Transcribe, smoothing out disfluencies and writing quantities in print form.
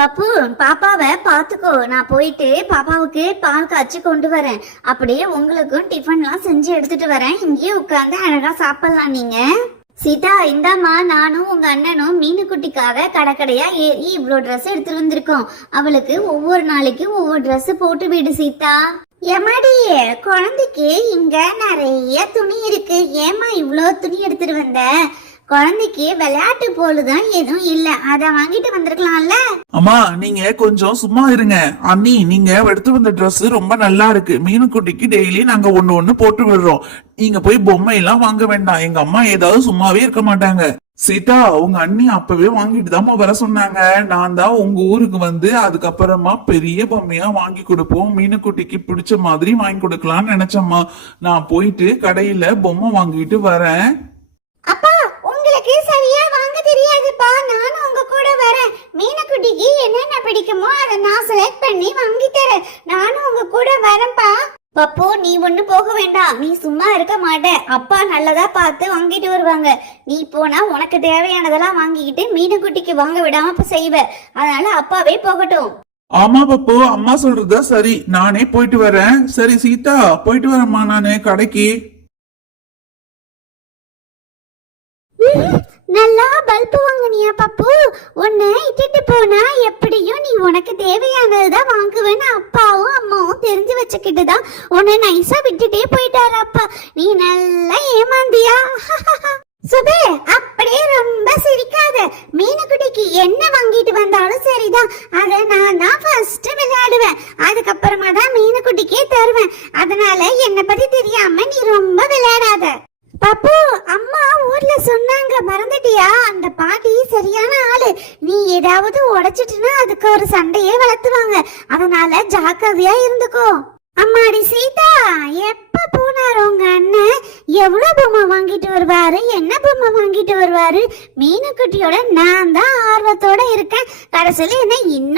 பப்பு, பாப்பாவை பாத்துக்கோ. நான் போயிட்டு பாப்பாவுக்கு பால் காய்ச்சி கொண்டு வரேன். அப்படியே உங்களுக்கும் டிஃபன்லாம் செஞ்சு எடுத்துட்டு வரேன். இங்கேயே உட்காந்து அழகா சாப்பிடலாம் நீங்க. சீதா, இந்தாம்மா, நானும் உங்க அண்ணனும் மீனுக்குட்டிக்காக கடைக்கடையா ஏறி இவ்வளோ ட்ரெஸ் எடுத்துட்டு வந்திருக்கோம். அவளுக்கு ஒவ்வொரு நாளைக்கும் ஒவ்வொரு ட்ரெஸ் போட்டு விடு சீதா. ஏமாடி, குழந்தைக்கு இங்க நிறைய துணி இருக்கு. ஏமா இவ்வளோ துணி எடுத்துட்டு வந்த? குழந்தைக்கு விளையாட்டு போலுதான் எதுவும் இல்ல, அத வாங்கிட்டு வந்திருக்கலாம்ல. அம்மா, நீங்க கொஞ்சம் சும்மா இருங்க. அண்ணி, நீங்க எடுத்து வந்த ட்ரெஸ் ரொம்ப நல்லா இருக்கு. மீனுக்குட்டிக்கு டெய்லி நாங்க ஒண்ணு போட்டு விடுறோம். நீங்க போய் பொம்மை எல்லாம் வாங்க வேண்டாம். எங்க அம்மா ஏதாவது சும்மாவே இருக்க மாட்டாங்க. சீதா, உங்க அண்ணி அப்பவே வாங்கிட்டு தாம்மா வர சொன்னாங்க. நான் தான் உங்க ஊருக்கு வந்து அதுக்கப்புறமா பெரிய பொம்மையா வாங்கி கொடுப்போம், மீனுக்குட்டிக்கு பிடிச்ச மாதிரி வாங்கி கொடுக்கலாம்னு நினைச்சம்மா. நான் போயிட்டு கடையில பொம்மை வாங்கிட்டு வரேன். அப்பா, உங்களுக்கு சரியா வாங்க தெரியாதுப்பா. நானும் உங்க கூட வரேன். மீனுக்குட்டிக்கு என்னென்ன பிடிக்குமோ அதை நான் செலக்ட் பண்ணி வாங்கி தரேன். நானும் உங்க கூட வரேன்ப்பா. பப்போ, நீ ஒண்ணு போக வேண்டாம். நீ சும்மா இருக்க மாட்ட. அப்பா நல்லதா பார்த்து வாங்கிட்டு வருவாங்க. நீ போனா உனக்கு தேவையானதெல்லாம் வாங்கிக்கிட்டு மீனுக்குட்டிக்கு வாங்க விடாம செய்வ. அதனால அப்பாவே போகட்டும். ஆமா பப்பு, அம்மா சொல்றதா சரி. நானே போயிட்டு வரேன். சரி சீதா, போயிட்டு வரேம்மா நானு கடைக்கு. நல்லா பல்பு வாங்கினியா பப்பு? உன்னை இட்டுட்டு போனா எப்படியும் நீ உனக்கு தேவையானதுதான் வாங்குவேன்னு அப்பாவும் அம்மாவும் தெரிஞ்சு வச்சுக்கிட்டுதான் உன்னை நைஸா விட்டுட்டே போயிட்டாரு அப்பா. நீ நல்லா ஏமாந்தியா? சுபே, அப்படியே ரொம்ப சிரிக்காத. மீனுக்குட்டிக்கு என்ன வாங்கிட்டு வந்தாலும் சரிதான். அத நான் தான் ஃபர்ஸ்ட் விளையாடுவேன். அதுக்கப்புறமா தான் மீனுக்குட்டிக்கே தருவேன். அதனால என்னை பத்தி தெரியாம நீ ரொம்ப விளையாடாத. பப்பு, அம்மா ஊர்ல சொன்னாங்க, மறந்துட்டியா? அந்த பாட்டி சரியான ஆளு. நீ ஏதாவது உடைச்சிட்டுனா அதுக்கு ஒரு சண்டையே வளர்த்துவாங்க. அதனால ஜாக்கிரதையா இருந்துக்கோ. அம்மாடி சீதா, எப்ப போனாரு உங்க அண்ணன்? எவ்வளவு பொம்மை வாங்கிட்டு வருவாரு? என்ன பொம்மை வாங்கிட்டு வருவாரு? மீனுக்குட்டியோட நான் தான் ஆர்வத்தோட இருக்கேன். கடைசியில என்ன இன்னும்